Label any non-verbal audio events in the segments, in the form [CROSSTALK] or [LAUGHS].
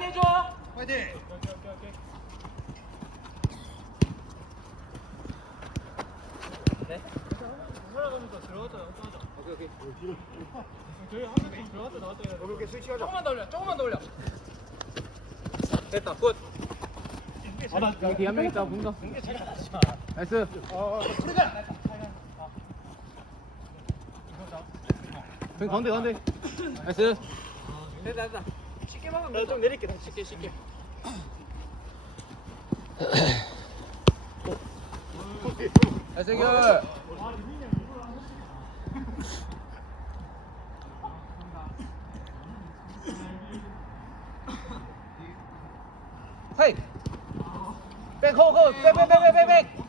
많이 해줘. 화이팅! 네. 올라가면서 들어갔다 하자. 오케이 오케이. 저희 한 명씩 들어갔다 나왔다 해야 돼. 이렇게 스위치하자. 조금만 더 올려. 조금만 더 올려. 됐다. 굿. 아나 여기 한명 있다. 본다. 나이스. 어, 풀자. 저 가운데 가운데. 나이스. 됐다 됐다. 쉽게 막으면 나 좀 내릴게. 나 쉽게 쉽게. 결. 헤이. 백, 호, 호, 백, 백, 백, 백, 백, 백.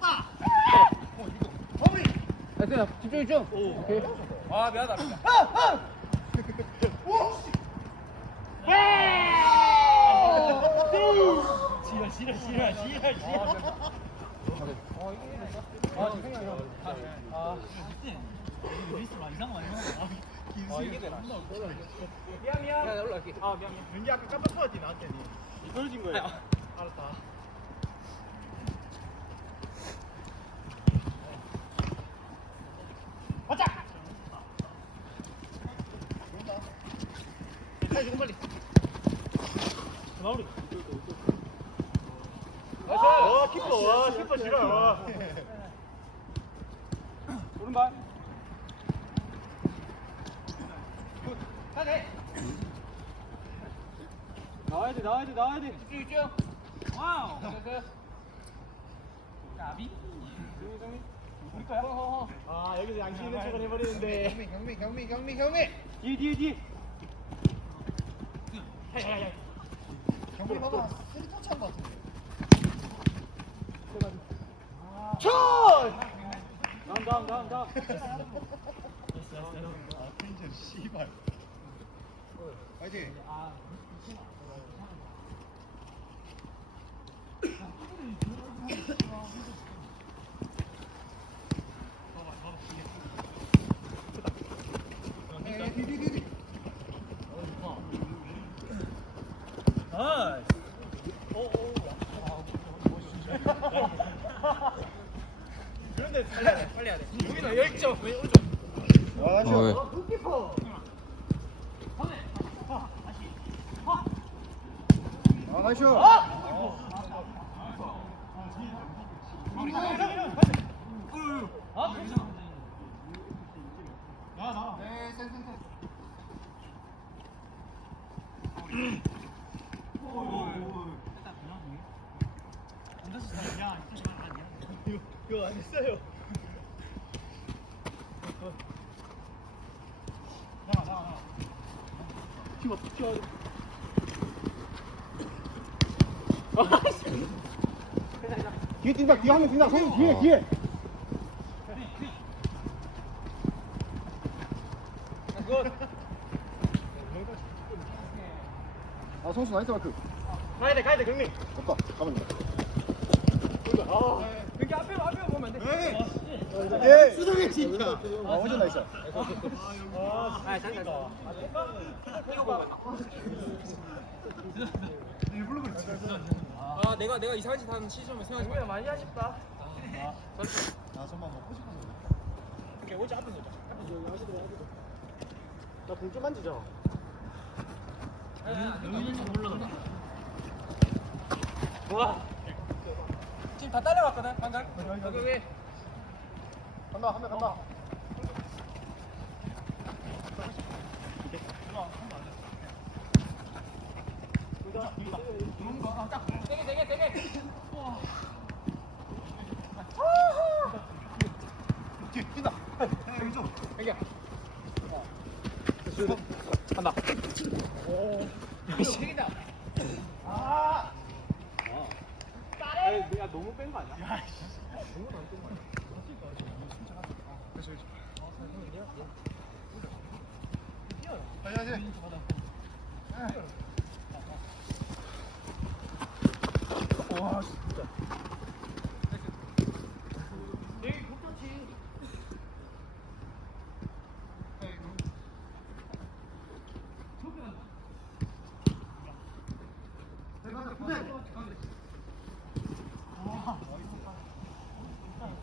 나이스, 집중, 집중. 오케이. 아, 미안하다. 미안하다. 지랄 지랄 지랄 지랄 지랄. 아, 리스 막 이상한 거 아니야? 아, 이게 되나? 미안, 미안. 야, 올라갈게. 아 미안 미안. 왠지 아까 깜빡 터졌지 나한테. 떨어진 거야. 알았다. 가자. 빨리 지금 빨리. 나오리. 와 키퍼 와 키퍼 지랄 와. 오른발. 가게. 나와야 돼 나와야 돼 나와야 돼. 집중, 집중. 와우. 나비. 우리 거야? 허허허. 아 여기서 양심 있는 척을 해버리는데. 경미, 경미, 경미, 경미, 경미. 뒤에 뒤에 뒤에. 야야야. 경미 봐봐. 쓰리 터치 한 거 같은데. 쳐! 다음 다음 다음 다음. 아, 텐션 씨발. 화이팅. 에이, 디, 디, 디, 디. 나이스. 그런데 살려야 돼. 빨리 해야 돼. 여기는 열정. 왜 오죠? 와, 저. 어이. 흑키퍼. 아, 나이스. 네. 그거 안 했어요. 키워 키워. 뒤에 뛴다, 뒤에 한명 뛴다. 성우 뒤에, 뒤에. 아, 성수 나이스 마크. 가야 돼 가야 돼 경민. 없다. 가면 돼. 아. 여기 앞에 앞에 보면 안 돼. 예. 수동이 진짜. 아, 완전 나이스. 아, 아, 잠깐. 이거 보고 있나? 아, 내가 내가 이상한 짓 하는 시점을 생각하지 마. 많이 아쉽다. 나 정말 먹고 싶어서. 오케이 오자 앞에서 오자. 나볼좀 만지자. 와. 지금 다 딸려갔거든, 방금. 여기 여기. 간다, 한명 간다. 세게 세게 세게. 뒤에 뛴다. 여기 좀. 여기야. 간다. 세게다. 아. 아니 내가 너무 뺀 거 아니야? 하지. 와, 진짜. 내일 국토치.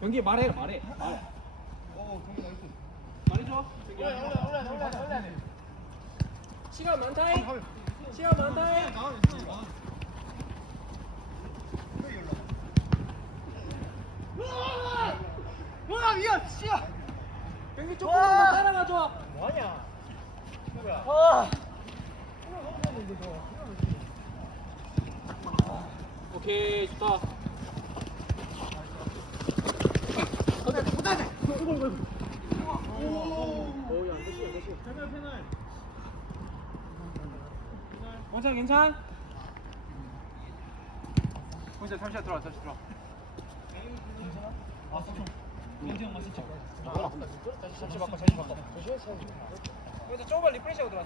경기 말해 말해. 말해. 말해줘. 시간 많다잉. 시간 많다잉. 와 미안 씨야. 경기 조금만 더 따라가줘. 뭐하냐? 누구야? 아. 오케이 좋다. 페널 페널 원찬 괜찮? 원찬 잠시만 들어와 다시 들어와. 잠시 바꿔 잠시 바꿔. 근데 조금만 리프레시하고 들어와.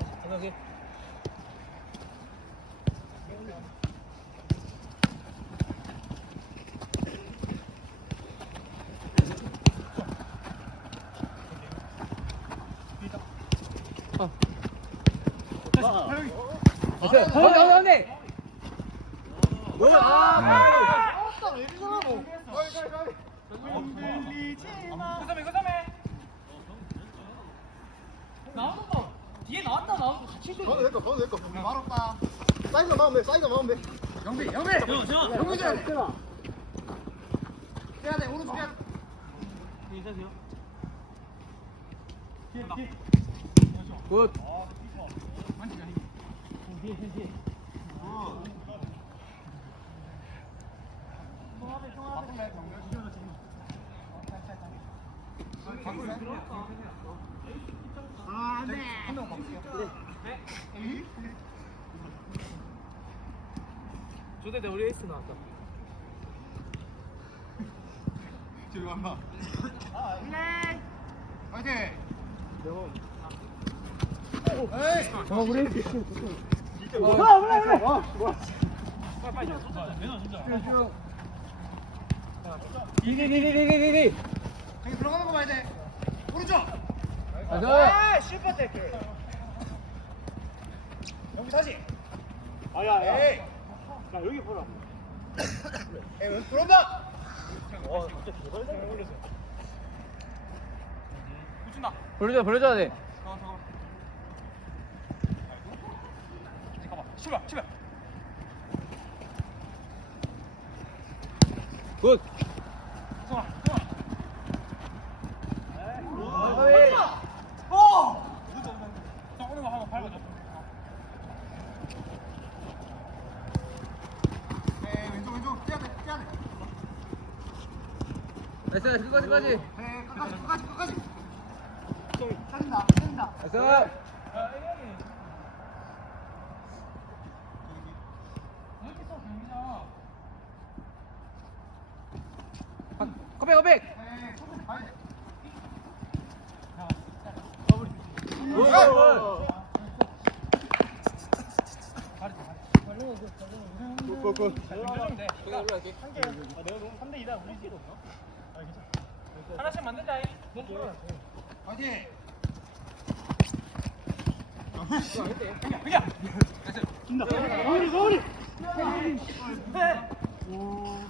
오 케이. 가운데 가운데 가운데. 아, 흔들리지 마 그다음에 그다음에. 나오는 거 뒤에 나왔다 나오는 거 같이 가운데 내꺼 가운데 내꺼 말없다. 사이드가 마음 돼 사이드가 마음 돼 영비 영비 영비 좀. 빼야 돼 오른쪽 빼야 돼. 굿. 조대 우리 에이스 나왔다. 지금 한번 화이팅! 어 우리 와 그래 그래 와 좋아 리리리리리리리. 저기 들어가는 거 봐야 돼 오른쪽 가자. 아 슈퍼 태클 여기 다시 아야 에이 야 여기 보라 에이 왼 들어온다 와 진짜 개발자 올렸어 벌려줘 벌 려줘야 돼. 굿. 에이 왼쪽 왼쪽 뛰어야 돼 뛰어야 돼 나이스 끝까지 끝까지. 에이 끝까지 끝까지 끝까지 샌다 샌다 나이스. 500 500 하나씩 만든다 이. 그냥. 서울이 서울이. 오.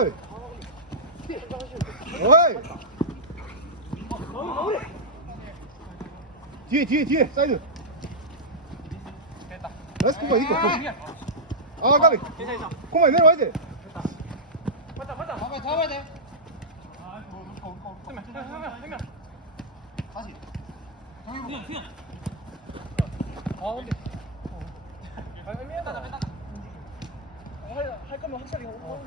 어이 어이 뒤에 뒤에 뒤에 사이드. 레스코가 있고 미안. 아 괜찮아. 코마이 내려와야 돼. 잡아야 잡아야 돼아 이거 놓고 놓고 형면 형면 형면. 다시 그냥. 아 근데. 아. 할, 할 거면 확실히 하고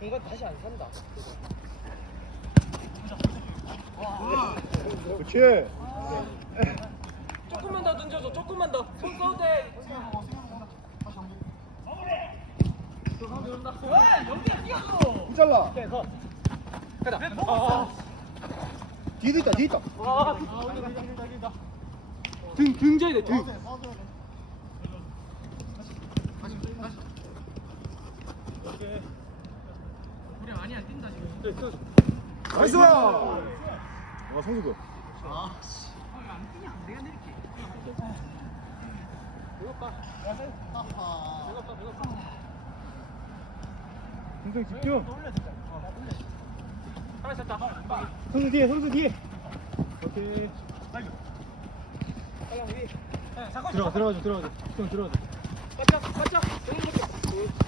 공간 다시 안 산다. 그렇지 조금만 더 던져줘. 조금만 더. 손 써도 돼. 와 잘라 가자. 아, 뒤에도 있다 뒤에 있다 아, 오늘 길다 길다 길다 등 등져야 돼 등. 나이스! 와 성수도 성수 집중 성수 뒤에 성수 뒤에 오케이 들어가 들어가줘 들어가줘 좀 들어가줘 나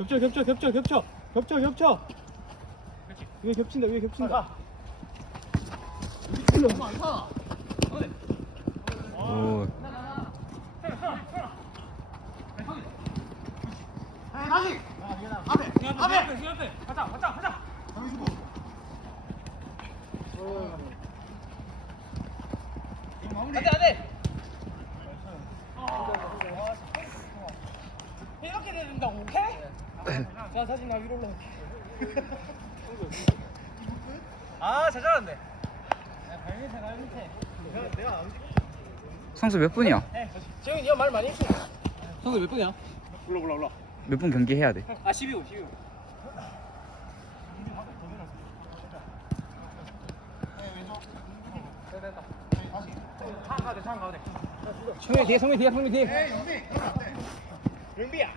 겹쳐 겹쳐 겹쳐 겹쳐 겹쳐 겹쳐 위에 겹친다 위에 겹친다. 오, 해 다시. 앞에 앞에. 가자, 가자, 가자! 강민수. 이거 마무리. 안 돼, 안 돼! 이렇게 오케이? 자, 사진 나 위로 올라올게. [LAUGHS] 아, 잘 잘하는데. 성수 몇 분이야? 재훈이 형말 많이 했어. 성수 몇 분이야? 올라 올라 올라 몇 분 경기 해야 돼? 아, 12호, 12호. 성민 뒤에, 성민 뒤에, 성민 뒤에. 에이 영빈 그러면 안 돼. 용비야.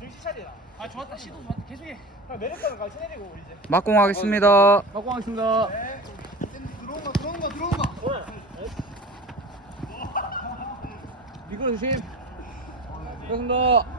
정신 차리라. 아, 좋았다. 시도 좋았다. 계속해. 형 매력가는 같이 내리고 이제. 막공하겠습니다. 갖고 가겠습니다. 네. 들어온 거 들어온 거 들어온 거. 미끄러 조심. 고맙습니다.